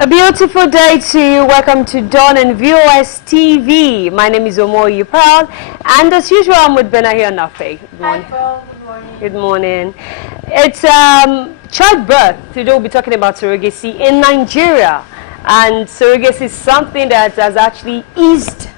A beautiful day to you. Welcome to Dawn and VOS TV. My name is Omoyi Pearl, and as usual, I'm with Bena here, Nafe. Hi, Pearl. Good morning. Good morning. It's childbirth. Today we'll be talking about surrogacy in Nigeria, and surrogacy is something that has actually eased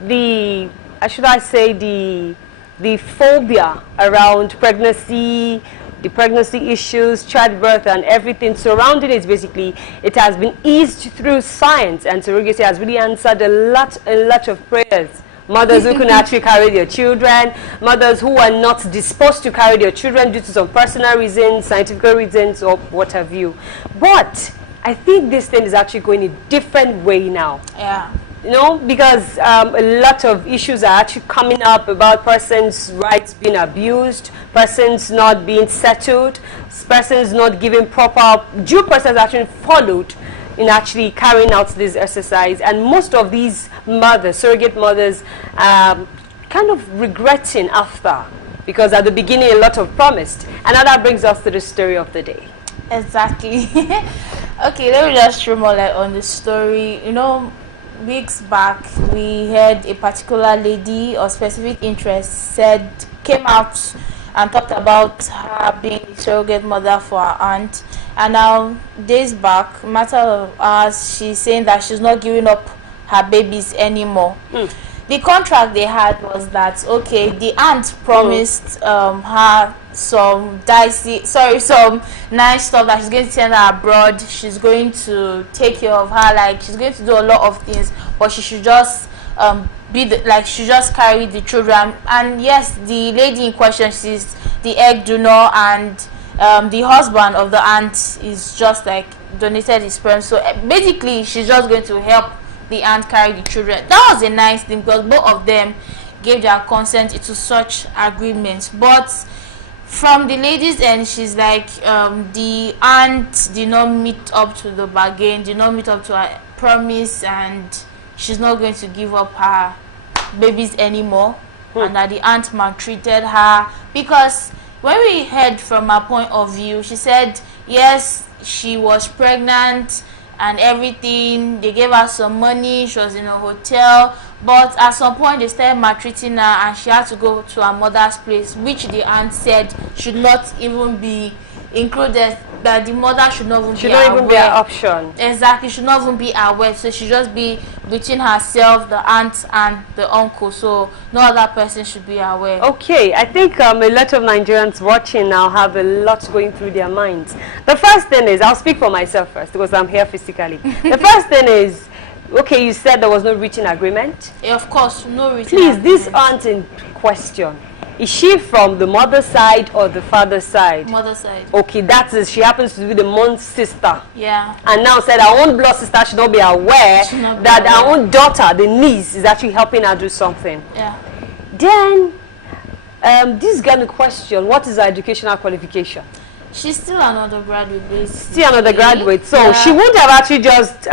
the, should I say, the phobia around pregnancy. The pregnancy issues, childbirth, and everything surrounding it. Basically, it has been eased through science, and surrogacy has really answered a lot of prayers. Mothers who couldn't actually carry their children, mothers who are not disposed to carry their children due to some personal reasons, scientific reasons, or what have you. But I think this thing is actually going a different way now. Yeah. You know, because a lot of issues are actually coming up about persons' rights being abused, persons not being settled, persons not giving proper due process actually followed in actually carrying out this exercise. And most of these mothers, surrogate mothers, kind of regretting after, because at the beginning a lot of promised. And now that brings us to the story of the day. Exactly. Okay, let me just throw more light on the story. You know, weeks back we heard a particular lady of specific interest came out and talked about her being a surrogate mother for her aunt, and now days back, matter of hours, she's saying that she's not giving up her babies anymore. The contract they had was that, okay, the aunt promised her some nice stuff, that she's going to send her abroad, she's going to take care of her, like she's going to do a lot of things, but she should just she just carry the children. And yes, the lady in question, she's the egg donor, and the husband of the aunt is just like donated his sperm, so basically she's just going to help the aunt carry the children. That was a nice thing because both of them gave their consent to such agreements. But from the lady's end, she's like, the aunt did not meet up to the bargain, did not meet up to her promise, and she's not going to give up her babies anymore, and that the aunt maltreated her. Because when we heard from her point of view, she said yes, she was pregnant and everything, they gave her some money, she was in a hotel, but at some point they started maltreating her and she had to go to her mother's place, which the aunt said should not even be included, that the mother should not even be an option. Exactly, should not even be aware, so she just be between herself, the aunt, and the uncle, so no other person should be aware. Okay, I think a lot of Nigerians watching now have a lot going through their minds. The first thing is, I'll speak for myself first because I'm here physically. The first thing is, okay, you said there was no written agreement. Yeah, of course, no written agreement. Please, this aunt in question, is she from the mother's side or the father's side? Mother's side. Okay, that is, she happens to be the mom's sister. Yeah. And now said her own blood sister should not be aware that her own daughter, the niece, is actually helping her do something. Yeah. Then, this girl in question, what is her educational qualification? She's still an undergraduate, basically. Still an undergraduate, so she wouldn't have actually just,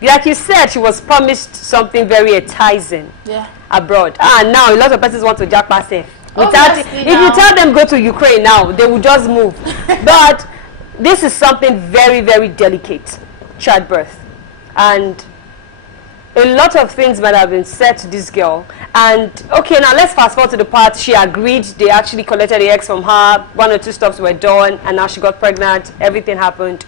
like you said, she was promised something very enticing abroad. And now a lot of persons want to jack herself. If you tell them go to Ukraine now, they will just move. But this is something very, very delicate, childbirth. And a lot of things might have been said to this girl. And okay, now let's fast forward to the part she agreed. They actually collected the eggs from her. 1 or 2 stops were done, and now she got pregnant. Everything happened.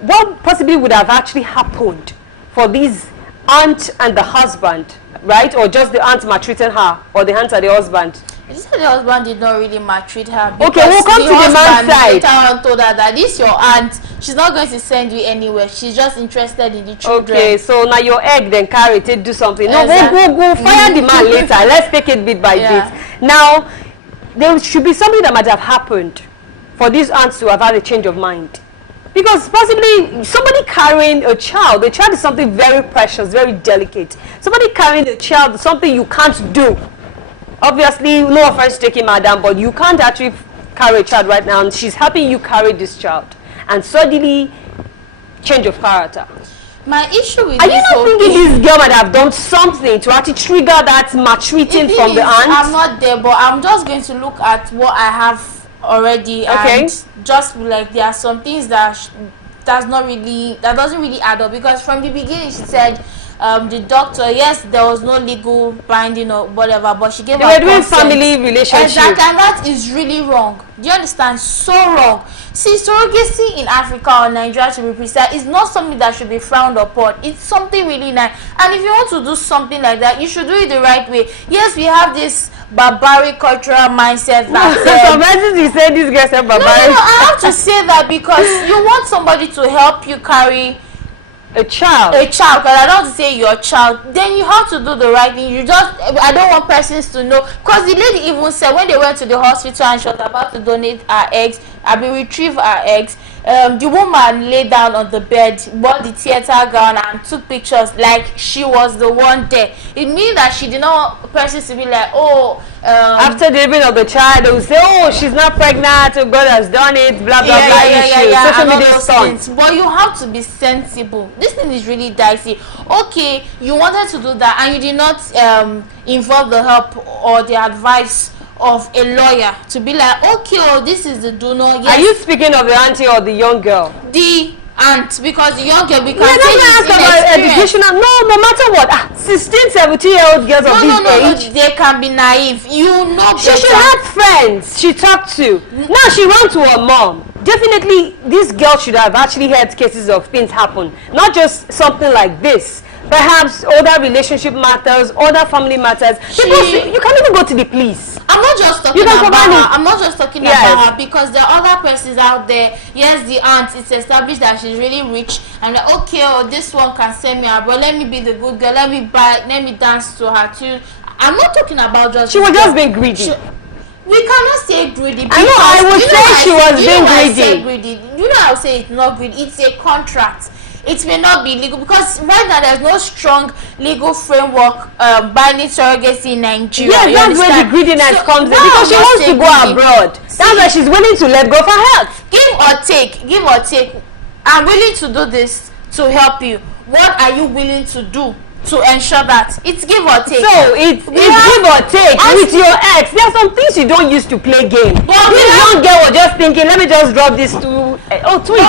What possibly would have actually happened for these aunt and the husband, right? Or just the aunt maltreating her, or the aunt and the husband? You said the husband did not really maltreat her. Okay, we'll come to the man's side. Later on told her that this is your aunt. She's not going to send you anywhere. She's just interested in the children. Okay, so now your egg, then carry it, do something. Exactly. No, we'll fire the man later. Let's take it bit by bit. Now, there should be something that might have happened for these aunts to have had a change of mind. Because possibly somebody carrying a child is something very precious, very delicate. Somebody carrying a child is something you can't do. Obviously, no offense taking madam, but you can't actually carry a child right now, and she's helping you carry this child. And suddenly, change of character. My issue with Are you not thinking this girl might have done something to actually trigger that maltreating from the aunt? I'm not there, but I'm just going to look at what I have already, and just like there are some things that doesn't really add up, because from the beginning she said the doctor, yes, there was no legal binding or whatever, but she gave her consent. They were doing family relationship. Exactly, and that is really wrong. Do you understand? So wrong. See, surrogacy in Africa or Nigeria, to be precise, is not something that should be frowned upon. It's something really nice. And if you want to do something like that, you should do it the right way. Yes, we have this barbaric cultural mindset that sometimes you say this girl said barbaric. No, I have to say that because you want somebody to help you carry a child, because I don't want to say your child, then you have to do the right thing. I don't want persons to know, because the lady even said when they went to the hospital and she was about to donate her eggs, retrieve her eggs, the woman lay down on the bed, wore the theater gown and took pictures like she was the one there. It means that she did not want persons to be like, after delivery of the child, they will say, oh, she's not pregnant, oh, God has done it, blah, blah, blah, social media stunts. But you have to be sensible. This thing is really dicey. Okay, you wanted to do that and you did not involve the help or the advice of a lawyer to be like, okay, this is the donor. Yes. Are you speaking of the auntie or the young girl? The aunt, because the young girl, because educational. No matter what, 16, 17-year-old girls of this age, they can be naive. She should have friends she talked to. Now she ran to her mom. Definitely, this girl should have actually heard cases of things happen, not just something like this. Perhaps other relationship matters, other family matters. Because you can't even go to the police. I'm not just talking about her. I'm not just talking about her, because there are other persons out there. Yes, the aunt, it's established that she's really rich, and like, okay, this one can send me abroad. Let me be the good girl. Let me dance to her too. I'm not talking about just. She was just being greedy. We cannot say greedy. I would say she was being greedy. You know, I would say it's not greedy. It's a contract. It may not be legal, because right now there's no strong legal framework binding surrogacy in Nigeria. Yes, that's where the greediness comes in, because she wants to go abroad. That's why she's willing to let go for health. Give or take. I'm willing to do this to help you. What are you willing to do to ensure that? It's give or take. So it's give or take with your ex. There are some things you don't use to play game. This young girl was just thinking, let me just drop these twins actually,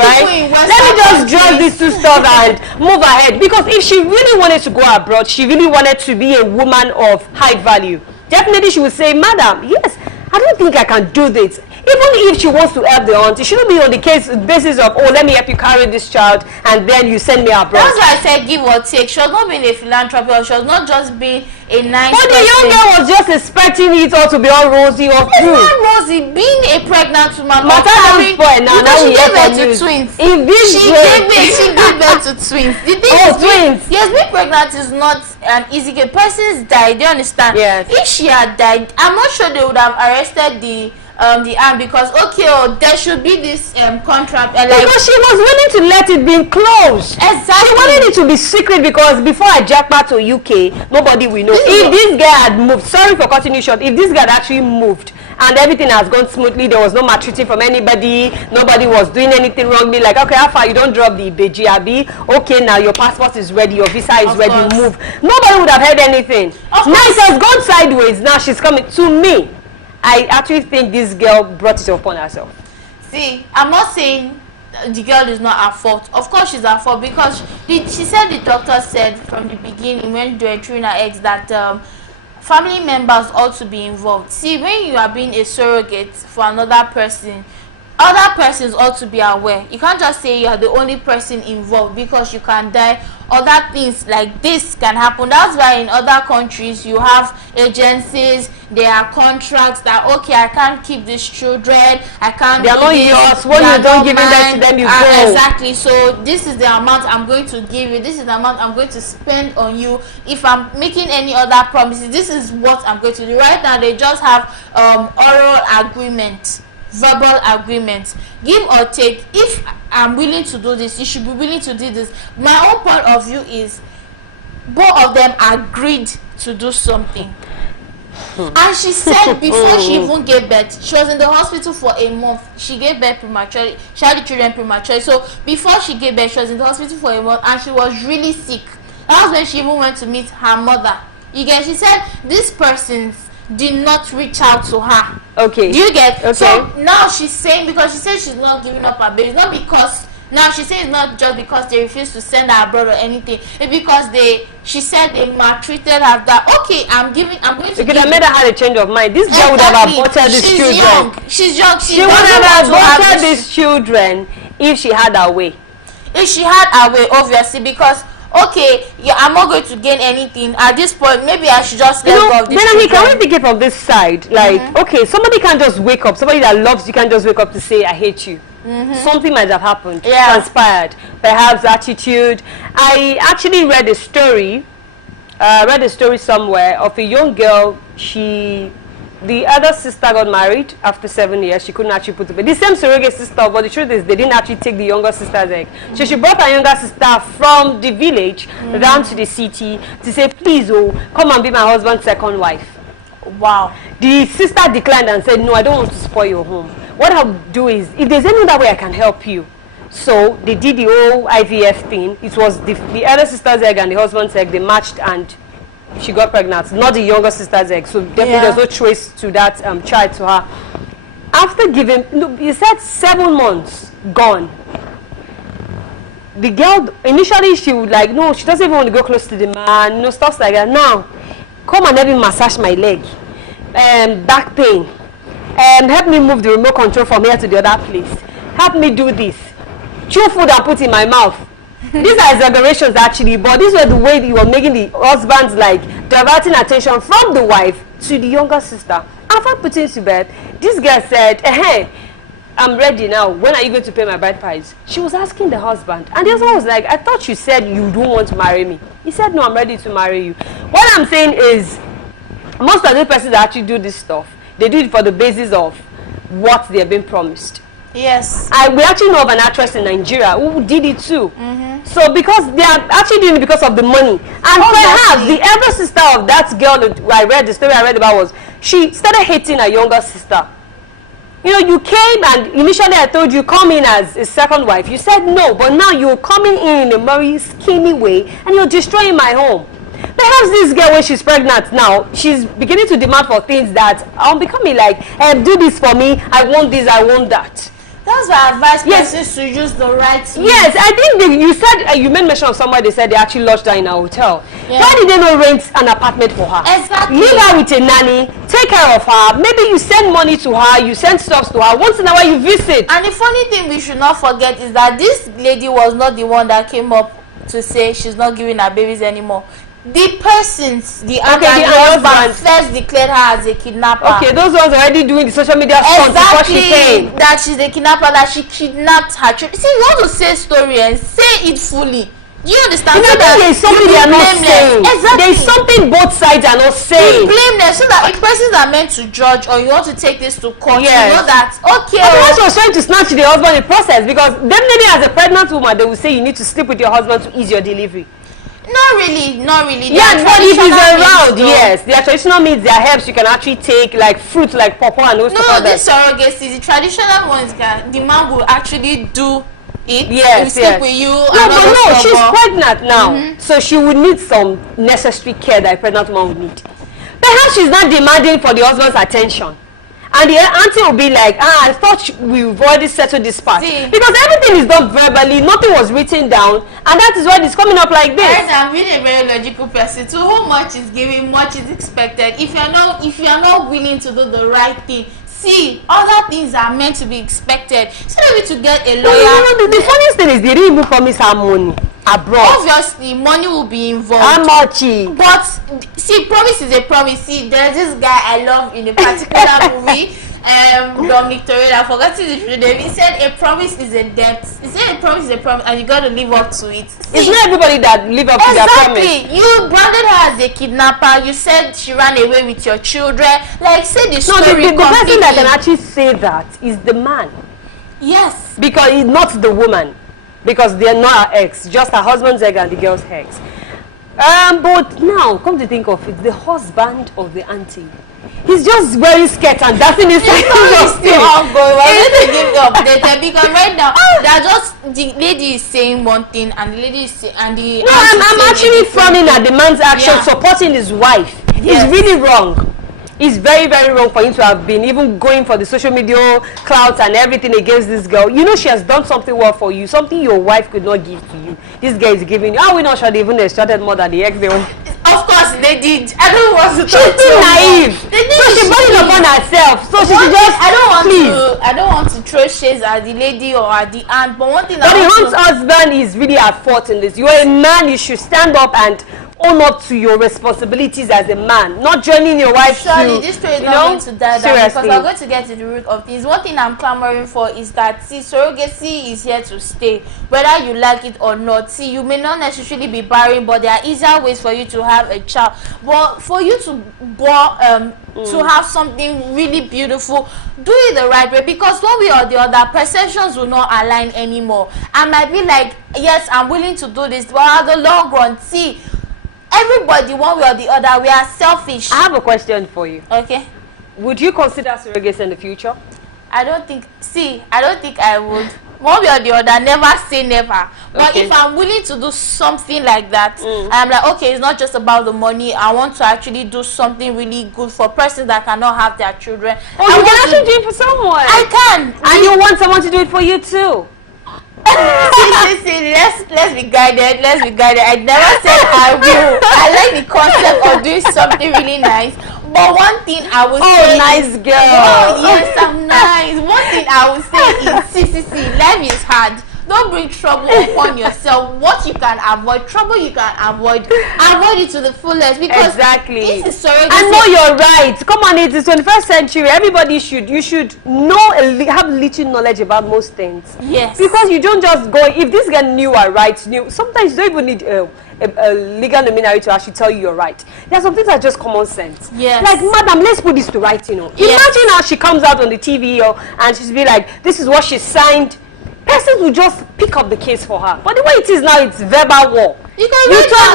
right? Let me just drop these two stuff and move ahead. Because if she really wanted to go abroad, she really wanted to be a woman of high value, definitely she would say, madam, yes, I don't think I can do this. Even if she wants to help the aunt, it shouldn't be on the basis of, let me help you carry this child and then you send me abroad. That's why I said give or take. She was not being a philanthropist, or she was not just being a nice person. But the young girl was just expecting it all to be all rosy or true. It's not rosy. Being a pregnant woman, she gave birth to twins. She gave birth to twins. The thing is, twins. Yes, being pregnant is not an easy case. Persons died. Do you understand? Yes. If she had died, I'm not sure they would have arrested the arm, because there should be this contract, because she was willing to let it be closed. Exactly. She wanted it to be secret, because before I jackpot to UK, nobody will know. If this girl had moved, sorry for cutting you short, if this girl had actually moved and everything has gone smoothly, there was no maltreating from anybody, nobody was doing anything wrongly, like, okay, how far you don't drop the Ibeji, Abi, okay, now your passport is ready, your visa is ready, move. Nobody would have heard anything. Now it has gone sideways. Now she's coming to me. I actually think this girl brought it upon herself. See, I'm not saying the girl is not at fault. Of course she's at fault, because she said, the doctor said from the beginning when they were treating her eggs that family members ought to be involved. See, when you are being a surrogate for another person, other persons ought to be aware. You can't just say you are the only person involved, because you can die. Other things like this can happen. That's why in other countries you have agencies, there are contracts that, okay, I can't keep these children, I can't do this. They are not yours. When you don't give them to them, you go. Exactly. So this is the amount I'm going to give you, this is the amount I'm going to spend on you. If I'm making any other promises, this is what I'm going to do. Right now they just have oral agreement, verbal agreement, give or take. If I'm willing to do this, you should be willing to do this. My own point of view is both of them agreed to do something. And she said before she even gave birth, she was in the hospital for a month. She gave birth prematurely. She had the children prematurely. So before she gave birth, she was in the hospital for a month and she was really sick. That was when she even went to meet her mother. You get? She said these persons did not reach out to her. Okay. Do you get? Okay. So now she's saying, because she said she's not giving up her baby, not because Now she says it's not just because they refused to send her abroad or anything. It's because she said they maltreated her. That okay, I'm going to. Because I made her have a change of mind. This girl would have aborted these children. She's young. She would have aborted these children if she had her way. If she had her way, obviously, because okay, yeah, I'm not going to gain anything at this point. Maybe I should just let go of this. Then can we think it from this side? Like, okay, somebody can't just wake up. Somebody that loves you can't just wake up to say, "I hate you." Something might have happened, transpired, perhaps attitude. I actually read a story somewhere of a young girl. The other sister got married after 7 years. She couldn't actually put it. The same surrogate sister, but the truth is they didn't actually take the younger sister's egg. So she brought her younger sister from the village down to the city to say, please, come and be my husband's second wife. Wow. The sister declined and said, no, I don't want to spoil your home. What I'll do is, if there's any other way I can help you. So they did the whole IVF thing. It was the elder sister's egg and the husband's egg. They matched and she got pregnant. Not the younger sister's egg. So definitely there's no trace to that child to her. After giving, you said 7 months gone. The girl, initially she would like, no, she doesn't even want to go close to the man, stuff like that. Now, come and help me massage my leg. Back pain. Help me move the remote control from here to the other place. Help me do this. Chew food and put in my mouth. These are exaggerations actually, but these were the way you were making the husbands like diverting attention from the wife to the younger sister. After putting to bed, this girl said, hey, I'm ready now. When are you going to pay my bride price? She was asking the husband. And the husband was like, I thought you said you don't want to marry me. He said, no, I'm ready to marry you. What I'm saying is, most of the persons that actually do this stuff, they do it for the basis of what they have been promised. Yes. We actually know of an actress in Nigeria who did it too. So because they are actually doing it because of the money. And perhaps the elder sister of that girl who the story I read about was, she started hating her younger sister. You came and initially I told you come in as a second wife. You said no, but now you're coming in a very skinny way and you're destroying my home. Perhaps this girl, when she's pregnant now, she's beginning to demand for things that I'm becoming like, do this for me, I want this, I want that. That's why I advise persons to use the right means. Yes, I think you said, you made mention of somebody, they said they actually lodged her in a hotel. Yeah. Why did they not rent an apartment for her? Exactly. Leave her with a nanny, take care of her, maybe you send money to her, you send stuff to her, once in a while you visit. And the funny thing we should not forget is that this lady was not the one that came up to say she's not giving her babies anymore. The persons, the husband first declared her as a kidnapper. Okay, those ones already doing the social media stuff before she came. That she's a kidnapper, that she kidnapped her children. See, you want to say story and say it fully. Do you understand? So that there's something they are not saying. Exactly. There's something both sides are not saying. Blameless, so that if persons are meant to judge or you want to take this to court, you know that, okay. Otherwise, she was trying to snatch the husband in the process, because definitely as a pregnant woman, they will say you need to sleep with your husband to ease your delivery. Not really. Yeah, but if he's around, yes. Their traditional means, their herbs you can actually take, like fruits like pawpaw and those stuff like that. No, this surrogacy, the traditional ones, the man will actually do it. Yes, sleep with you. No, she's pregnant now. So she would need some necessary care that a pregnant woman would need. Perhaps she's not demanding for the husband's attention. And the auntie will be like, I thought we've already settled this part. Because everything is done verbally, nothing was written down, and that is why it's coming up like this. Guys, I'm really a very logical person. So how much is given, much is expected. If you're not willing to do the right thing, see, other things are meant to be expected. So maybe to get a lawyer. The funniest thing is they didn't even promise her money abroad. Obviously, money will be involved. How much? But see, promise is a promise. See, there's this guy I love in a particular movie. Dominic Torrell, I forgot his name. He said a promise is a debt. He said a promise is a promise, and you got to live up to it. See, it's not everybody that live up to their promise. Exactly. You branded her as a kidnapper. You said she ran away with your children. Like, say the story. No, the person that can actually say that is the man. Yes. Because it's not the woman. Because they're not her ex, just her husband's egg and the girl's eggs. But now, come to think of it, the husband of the auntie, he's just wearing skirt and dancing his he's still ongoing. We're going to give you updated because right now they're just the lady is saying one thing and the lady is saying and the I'm actually frowning at the man's action supporting his wife. It's really wrong. it's very, very wrong for him to have been even going for the social media clout and everything against this girl. You know she has done something well for you, something your wife could not give to you. This girl is giving you. How we not sure they even extracted more than the ex they own? Of course they did. I don't want to talk She's too naive. So she brought it upon herself. So she should just I don't want to throw shades at the lady or at the aunt, but one thing but the aunt's husband is really at fault in this. You're a man, you should stand up and own up to your responsibilities as a man, not joining your wife Surely this story is not going to die down, because we're going to get to the root of things. One thing I'm clamoring for is that, see, surrogacy is here to stay, whether you like it or not. See, you may not necessarily be barren, but there are easier ways for you to have a child. But for you to to have something really beautiful, do it the right way, because one way or the other, perceptions will not align anymore. I might be like, yes, I'm willing to do this, but at the long run, see, everybody, one way or the other, we are selfish. I have a question for you. Okay. Would you consider surrogacy in the future? I don't think I would. One way or the other, never say never. But if I'm willing to do something like that, I'm like, okay, it's not just about the money. I want to actually do something really good for persons that cannot have their children. Oh, you can actually do it for someone. I can. And you want someone to do it for you too. See, let's be guided. Let's be guided. I never said I will. I like the concept of doing something really nice. But one thing I would say, nice girl. Oh yes, I'm nice. One thing I would say is, see, life is hard. Don't bring trouble upon yourself. What you can avoid, trouble you can avoid it to the fullest, because exactly. This is surrogacy. I know you're right. Come on, it is 21st century. Everybody you should know have little knowledge about most things. Yes. Because you don't just go. If this girl knew her rights, sometimes you don't even need a legal luminary to actually tell you you're right. There are some things that are just common sense. Yes. Like, madam, let's put this to right. Imagine how she comes out on the TV and she's be like, this is what she signed. Persons will just pick up the case for her. But the way it is now, it's verbal war. You told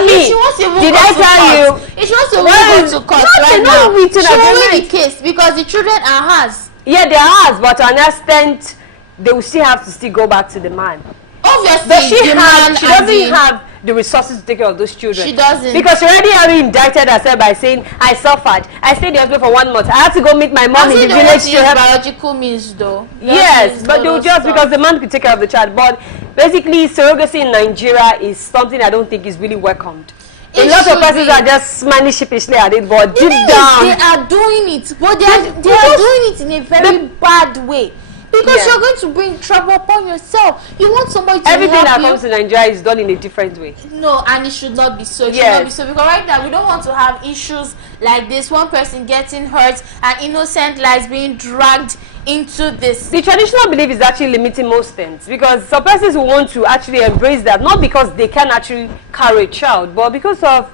me. Did I tell you? If she wants to go to court right now, she will win the case because the children are hers. Yeah, they are hers, but to an extent, they will still have to still go back to the man. Obviously, but she doesn't have the resources to take care of those children. She doesn't. Because she already indicted herself by saying, I suffered. I stayed in the hospital for 1 month. I had to go meet my mom in the village to help. Biological means though. Yes, but they will just because the man could take care of the child. But basically, surrogacy in Nigeria is something I don't think is really welcomed. A lot of persons are just smiling sheepishly at it, but deep down they are doing it, but they are doing it in a very bad way. Because you're going to bring trouble upon yourself. You want somebody to everything help that comes to Nigeria is done in a different way. No, and it should not be so. It should not be so. Because right now we don't want to have issues like this. One person getting hurt and innocent lives being dragged into this. The traditional belief is actually limiting most things, because some persons who want to actually embrace that, not because they can actually carry a child, but because of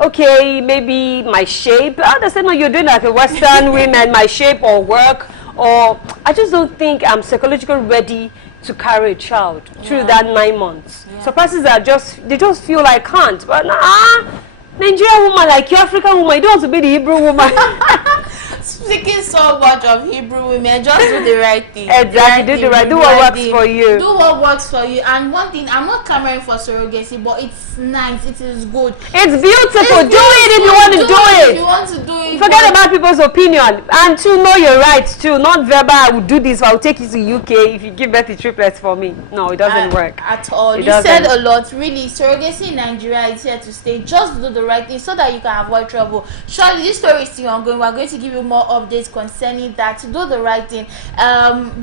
okay, maybe my shape. They say no, you're doing like a Western women, my shape or work. Or I just don't think I'm psychologically ready to carry a child through that 9 months. So persons are just feel like can't. But Nigerian woman like you, African woman, you don't want to be the Hebrew woman. Speaking so much of Hebrew women, just do the right thing. Exactly, do what works for you. Do what works for you. And one thing, I'm not clamoring for surrogacy, but it's nice, it is good. It's beautiful. Do it if you want to do it. If you want to do it. Forget about people's opinion. And to know your rights too. Not verbal, I will do this, I will take you to UK if you give birth to triplets for me. No, it doesn't work. At all. You said a lot. Really, surrogacy in Nigeria is here to stay. Just do the right thing so that you can avoid trouble. Surely this story is still ongoing. We're going to give you more updates concerning that. Do the right thing.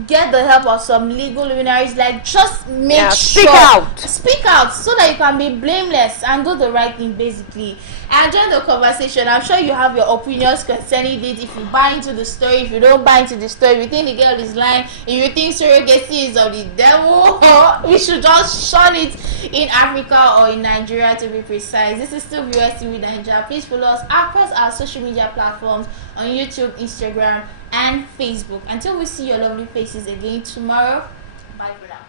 Get the help of some legal luminaries. Like, just make sure. Speak out so that you can be blameless and do the right thing, basically. And join the conversation. I'm sure you have your opinions concerning it. If you buy into the story, if you don't buy into the story, if you think the girl is lying, if you think surrogacy is of the devil, we should just shun it in Africa or in Nigeria, to be precise. This is still VOS with NAIJA. Please follow us across our social media platforms on YouTube, Instagram, and Facebook. Until we see your lovely faces again tomorrow, bye for now.